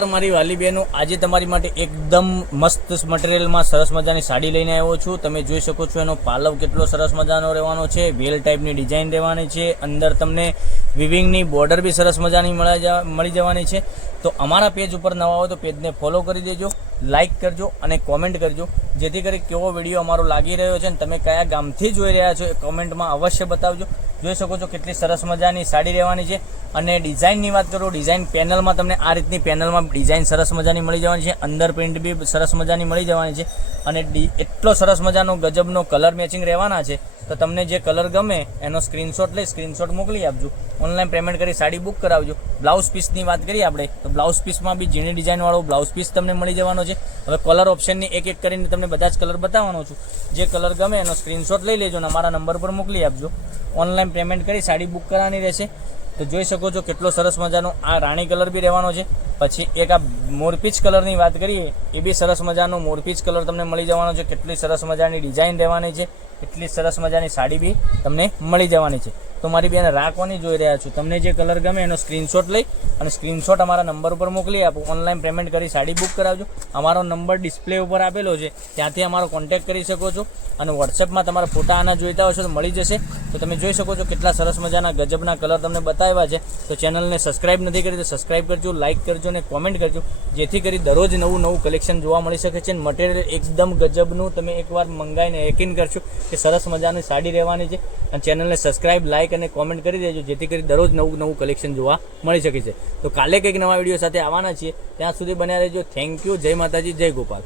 મારી વાલી બહેનો, આજે તમારી માટે એકદમ મસ્ત મટીરિયલમાં સરસ મજાની સાડી લઈને આવ્યો છું। તમે જોઈ શકો છો એનો પાલવ કેટલો સરસ મજાનો રહેવાનો છે। વેલ ટાઈપની ડિઝાઇન રહેવાની છે। અંદર તમને વિવિંગની બોર્ડર બી સરસ મજાની મળી જવાની છે। તો અમારા પેજ ઉપર નવા હોય તો પેજને ફોલો કરી દેજો, લાઇક કરજો અને કોમેન્ટ કરજો, જેથી કરી કેવો વિડીયો અમારો લાગી રહ્યો છે અને તમે કયા ગામથી જોઈ રહ્યા છો એ કોમેન્ટમાં અવશ્ય બતાવજો। જોઈ શકો છો કેટલી સરસ મજાની સાડી રહેવાની છે। અને ડિઝાઇનની વાત કરું, ડિઝાઇન પેનલમાં તમને આ રીતની પેનલમાં ડિઝાઇન સરસ મજાની મળી જવાની છે। અંદર પ્રિન્ટ બી સરસ મજાની મળી જવાની છે અને એટલો સરસ મજાનો ગજબનો કલર મેચિંગ રહેવાના છે। તો તમને જે કલર ગમે એનો સ્ક્રીનશોટ લઈ સ્ક્રીનશોટ મોકલી આપજો, ઓનલાઈન પેમેન્ટ કરી સાડી બુક કરાવજો। બ્લાઉઝ પીસની વાત કરીએ આપણે તો બ્લાઉઝ પીસમાં બી ઝીણી ડિઝાઇનવાળો બ્લાઉઝ પીસ તમને મળી જવાનો છે। હવે કલર ઓપ્શનની એક એક કરીને તમને બધા જ કલર બતાવવાનો છું। જે કલર ગમે એનો સ્ક્રીનશોટ લઈ લેજો અને અમારા નંબર પર મોકલી આપજો, ઓનલાઈન પેમેન્ટ કરી સાડી બુક કરવાની રહેશે। તો જોઈ શકો છો કેટલો સરસ મજાનો આ રાણી કલર બી રહેવાનો છે। પછી એક આ મોરપીચ કલરની વાત કરીએ, એ બી સરસ મજાનો મોરપીચ કલર તમને મળી જવાનો છે। કેટલી સરસ મજાની ડિઝાઇન રહેવાની છે, એટલી સરસ મજાની સાડી બી તમને મળી જવાની છે। તો મારી બેન રાખવાની જોઈ રહ્યા છો, તમને જે કલર ગમે એનો સ્ક્રીનશોટ લઈ અને સ્ક્રીનશોટ અમારા નંબર ઉપર મોકલી આપો, ઓનલાઈન પેમેન્ટ કરી સાડી બુક કરાવજો। અમારો નંબર ડિસ્પ્લે ઉપર આપેલો છે, ત્યાંથી અમારો કોન્ટેક્ટ કરી શકો છો અને વોટ્સએપમાં તમારા ફોટા આના જોઈતા હશો તો મળી જશે। તો તમે જોઈ શકો છો કેટલા સરસ મજાના ગજબના કલર તમને બતાવ્યા છે। તો ચેનલને સબસ્ક્રાઇબ નથી કરી તો સબસ્ક્રાઇબ કરજો, લાઇક કરજો અને કોમેન્ટ કરજો, જેથી કરી દરરોજ નવું કલેક્શન જોવા મળી શકે છે। મટીરિયલ એકદમ ગજબનું, તમે એકવાર મંગાવીને યકીન કરશો કે સરસ મજાની સાડી રહેવાની છે। અને ચેનલને સબસ્ક્રાઇબ, લાઇક અને કોમેન્ટ કરી દેજો, જેથી કરી દરરોજ નવું કલેક્શન જોવા મળી શકે છે। તો કાલે કંઈક નવા વિડીયો સાથે આવવાના છીએ, ત્યાં સુધી બન્યા રહેજો। થેન્ક યુ, જય માતાજી, જય ગોપાલ।